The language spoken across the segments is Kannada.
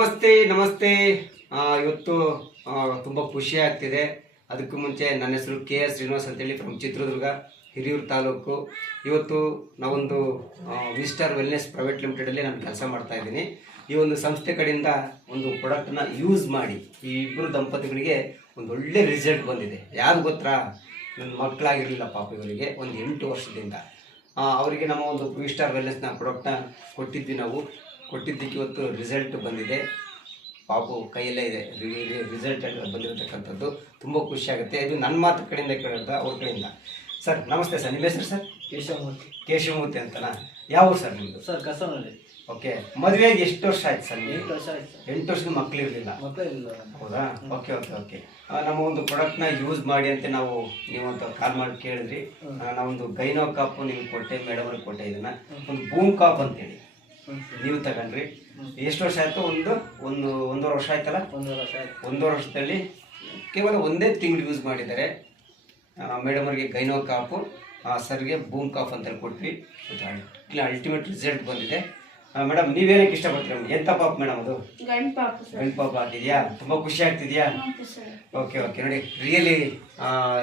ನಮಸ್ತೆ ನಮಸ್ತೆ. ಇವತ್ತು ತುಂಬ ಖುಷಿ ಆಗ್ತಿದೆ. ಅದಕ್ಕೂ ಮುಂಚೆ ನನ್ನ ಹೆಸರು KS ಶ್ರೀನಿವಾಸ್ ಅಂತೇಳಿ ಫ್ರಮ್ ಚಿತ್ರದುರ್ಗ, ಹಿರಿಯೂರು ತಾಲೂಕು. ಇವತ್ತು ನಾವೊಂದು ವಿಸ್ಟಾರ್ ವೆಲ್ನೆಸ್ ಪ್ರೈವೇಟ್ ಲಿಮಿಟೆಡಲ್ಲಿ ನಾನು ಕೆಲಸ ಮಾಡ್ತಾ ಇದ್ದೀನಿ. ಈ ಒಂದು ಸಂಸ್ಥೆ ಕಡೆಯಿಂದ ಒಂದು ಪ್ರಾಡಕ್ಟ್ನ ಯೂಸ್ ಮಾಡಿ ಈ ಇಬ್ಬರು ದಂಪತಿಗಳಿಗೆ ಒಂದು ಒಳ್ಳೆ ರಿಸಲ್ಟ್ ಬಂದಿದೆ. ಯಾರು ಗೊತ್ತಾ? ನನ್ನ ಮಕ್ಕಳಾಗಿರಲಿಲ್ಲ ಪಾಪ ಇವರಿಗೆ ಒಂದು 8 ವರ್ಷದಿಂದ. ಅವರಿಗೆ ನಮ್ಮ ಒಂದು ವಿಸ್ಟಾರ್ ವೆಲ್ನೆಸ್ನ ಪ್ರಾಡಕ್ಟ್ನ ಕೊಟ್ಟಿದ್ದಕ್ಕೆ ಇವತ್ತು ರಿಸಲ್ಟ್ ಬಂದಿದೆ. ಪಾಪು ಕೈಯಲ್ಲೇ ಇದೆ ರಿಸಲ್ಟ್ ಬಂದಿರತಕ್ಕಂಥದ್ದು. ತುಂಬ ಖುಷಿ ಆಗುತ್ತೆ. ಇದು ನನ್ನ ಮಾತು ಕಡೆಯಿಂದ ಕೇಳೋದ ಅವ್ರ ಕಡೆಯಿಂದ. ಸರ್ ನಮಸ್ತೆ ಸರ್, ನಿಮ್ಮ ಹೆಸರು ಸರ್? ಕೇಶವಮೂರ್ತಿ ಅಂತನಾ? ಯಾವ ಸರ್ ನಿಮ್ಮದು? ಸರ್ ಕಸನಲ್ಲಿ. ಓಕೆ. ಮದುವೆಗೆ ಎಷ್ಟು ವರ್ಷ ಆಯ್ತು ಸರ್? 8 ವರ್ಷ ಆಯ್ತು. 8 ವರ್ಷದ ಮಕ್ಕಳಿರಲಿಲ್ಲ? ಮಕ್ಕಳಿಲ್ಲ. ಹೌದಾ? Okay okay okay. ನಮ್ಮ ಒಂದು ಪ್ರಾಡಕ್ಟ್ನ ಯೂಸ್ ಮಾಡಿ ಅಂತ ನೀವು ಅಂತ ಕಾಲ್ ಮಾಡಿ ಕೇಳಿದ್ರಿ. ನಾವೊಂದು ಗೈನೋ ಕಾಪು ನಿಮ್ಗೆ ಕೊಟ್ಟೆ, ಮೇಡಮ್ ಅವ್ರಿಗೆ ಕೊಟ್ಟೆ. ಇದನ್ನ ಒಂದು ಬೂಮ್ ಕಾಪ್ ಅಂತೇಳಿ ನೀವು ತಗೊಂಡ್ರಿ. ಎಷ್ಟು ವರ್ಷ ಆಯ್ತು? ಒಂದೂವರೆ ವರ್ಷ ಆಯ್ತಲ್ಲ? 1.5 ವರ್ಷ ಆಯ್ತು. 1.5 ವರ್ಷದಲ್ಲಿ ಕೇವಲ 1 ತಿಂಗಳು ಯೂಸ್ ಮಾಡಿದ್ದಾರೆ. ಮೇಡಮ್ ಅವ್ರಿಗೆ ಗೈನೋ ಕಾಪು, ಸರ್ಗೆ ಬೂಮ್ ಕಾಪ್ ಅಂತ ಕೊಟ್ವಿ. ಅಲ್ಟಿಮೇಟ್ ರಿಸಲ್ಟ್ ಬಂದಿದೆ. ಮೇಡಮ್ ನೀವೇನಕ್ಕೆ ಇಷ್ಟಪಡ್ತೀರ? ಎಂತ ಪಾಪ್ ಮೇಡಮ್ ಅದು? ಗಂಡು ಪಾಪ ಆಗಿದೆಯಾ? ತುಂಬ ಖುಷಿ ಆಗ್ತಿದೆಯಾ? Okay okay. ನೋಡಿ, ರಿಯಲಿ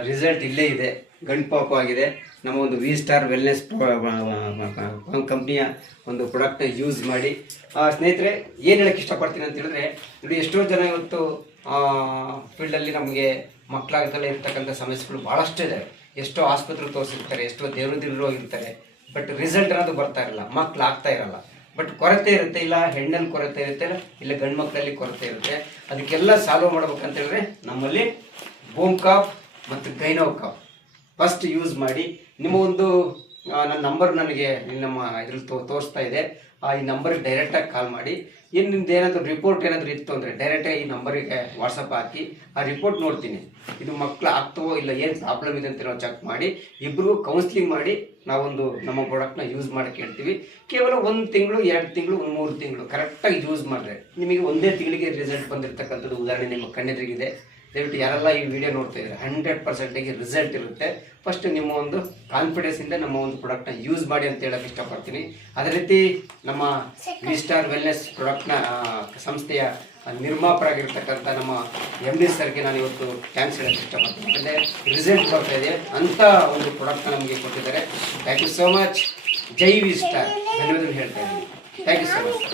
ರಿಸಲ್ಟ್ ಇಲ್ಲೇ ಇದೆ. ಗಂಡು ಪಾಪು ಆಗಿದೆ. ನಮ್ಮ ಒಂದು ವಿಸ್ಟಾರ್ ವೆಲ್ನೆಸ್ ಕಂಪ್ನಿಯ ಒಂದು ಪ್ರಾಡಕ್ಟ್ನ ಯೂಸ್ ಮಾಡಿ. ಸ್ನೇಹಿತರೆ, ಏನು ಹೇಳಕ್ಕೆ ಇಷ್ಟಪಡ್ತೀನಿ ಅಂತ ಹೇಳಿದ್ರೆ, ನೋಡಿ ಎಷ್ಟೋ ಜನ ಇವತ್ತು ಫೀಲ್ಡಲ್ಲಿ ನಮಗೆ ಮಕ್ಕಳಾಗದಲ್ಲೇ ಇರ್ತಕ್ಕಂಥ ಸಮಸ್ಯೆಗಳು ಭಾಳಷ್ಟು ಇದೆ. ಎಷ್ಟೋ ಆಸ್ಪತ್ರೆ ತೋರಿಸಿರ್ತಾರೆ, ಎಷ್ಟೋ ದೇವರು ಹೋಗಿರ್ತಾರೆ. ಬಟ್ ರಿಸಲ್ಟ್ ಅನ್ನೋದು ಬರ್ತಾ ಇರಲ್ಲ, ಮಕ್ಕಳು ಆಗ್ತಾ ಇರಲ್ಲ. ಬಟ್ ಕೊರತೆ ಇರುತ್ತೆ, ಇಲ್ಲ ಹೆಣ್ಣಲ್ಲಿ ಕೊರತೆ ಇರುತ್ತೆ, ಇಲ್ಲ ಗಂಡು ಮಕ್ಕಳಲ್ಲಿ ಕೊರತೆ ಇರುತ್ತೆ. ಅದಕ್ಕೆಲ್ಲ ಸಾಲ್ವ್ ಮಾಡ್ಬೇಕಂತ ಹೇಳಿದ್ರೆ ನಮ್ಮಲ್ಲಿ ಬೂಮ್ ಕಾಪ್ ಮತ್ತು ಗೈನೋ ಕಾಪ್ ಫಸ್ಟ್ ಯೂಸ್ ಮಾಡಿ. ನಿಮ್ಮ ಒಂದು ನನ್ನ ನಂಬರ್ ನನಗೆ ನಮ್ಮ ಇದ್ರಲ್ಲಿ ತೋರಿಸ್ತಾ ಇದೆ. ಈ ನಂಬರಿಗೆ ಡೈರೆಕ್ಟಾಗಿ ಕಾಲ್ ಮಾಡಿ. ನಿಮ್ದು ಏನಾದರೂ ರಿಪೋರ್ಟ್ ಏನಾದರೂ ಇತ್ತು ಅಂದರೆ ಡೈರೆಕ್ಟಾಗಿ ಈ ನಂಬರಿಗೆ ವಾಟ್ಸಪ್ ಹಾಕಿ ಆ ರಿಪೋರ್ಟ್ ನೋಡ್ತೀನಿ. ಇದು ಮಕ್ಕಳು ಆಗ್ತವೋ ಇಲ್ಲ, ಏನು ಪ್ರಾಬ್ಲಮ್ ಇದೆ ಅಂತ ನಾವು ಚೆಕ್ ಮಾಡಿ ಇಬ್ಬರಿಗೂ ಕೌನ್ಸಿಲಿಂಗ್ ಮಾಡಿ ನಾವೊಂದು ನಮ್ಮ ಪ್ರಾಡಕ್ಟ್ನ ಯೂಸ್ ಮಾಡೋಕ್ಕೆ ಹೇಳ್ತೀವಿ. ಕೇವಲ 1 ತಿಂಗಳು, 2 ತಿಂಗಳು, 3 ತಿಂಗಳು ಕರೆಕ್ಟಾಗಿ ಯೂಸ್ ಮಾಡಿದ್ರೆ ನಿಮಗೆ 1 ತಿಂಗಳಿಗೆ ರಿಸಲ್ಟ್ ಬಂದಿರತಕ್ಕಂಥದ್ದು ಉದಾಹರಣೆ ನಿಮ್ಮ ಕಣ್ಣೆದುರಿಗಿದೆ. ದಯವಿಟ್ಟು ಯಾರೆಲ್ಲ ಈ ವಿಡಿಯೋ ನೋಡ್ತಾ ಇದ್ದಾರೆ 100% ರಿಸಲ್ಟ್ ಇರುತ್ತೆ. ಫಸ್ಟ್ ನಿಮ್ಮ ಒಂದು ಕಾನ್ಫಿಡೆನ್ಸಿಂದ ನಮ್ಮ ಒಂದು ಪ್ರಾಡಕ್ಟ್ನ ಯೂಸ್ ಮಾಡಿ ಅಂತ ಹೇಳಕ್ಕೆ ಇಷ್ಟಪಡ್ತೀನಿ. ಅದೇ ರೀತಿ ನಮ್ಮ ವಿಸ್ಟಾರ್ ವೆಲ್ನೆಸ್ ಪ್ರಾಡಕ್ಟ್ನ ಸಂಸ್ಥೆಯ ನಿರ್ಮಾಪಕರಾಗಿರ್ತಕ್ಕಂಥ ನಮ್ಮ MD ಸರ್ಗೆ ನಾನು ಇವತ್ತು ಥ್ಯಾಂಕ್ಸ್ ಹೇಳಕ್ಕೆ ಇಷ್ಟಪಡ್ತೀನಿ. ಯಾಕಂದರೆ ರಿಸಲ್ಟ್ ಬರ್ತಾ ಇದೆ ಅಂತ ಒಂದು ಪ್ರಾಡಕ್ಟ್ನ ನಮಗೆ ಕೊಟ್ಟಿದ್ದಾರೆ. Thank you so much. Jai Vistar ಧನ್ಯವಾದ ಹೇಳ್ತಾ ಇದ್ದೀನಿ. Thank you so much.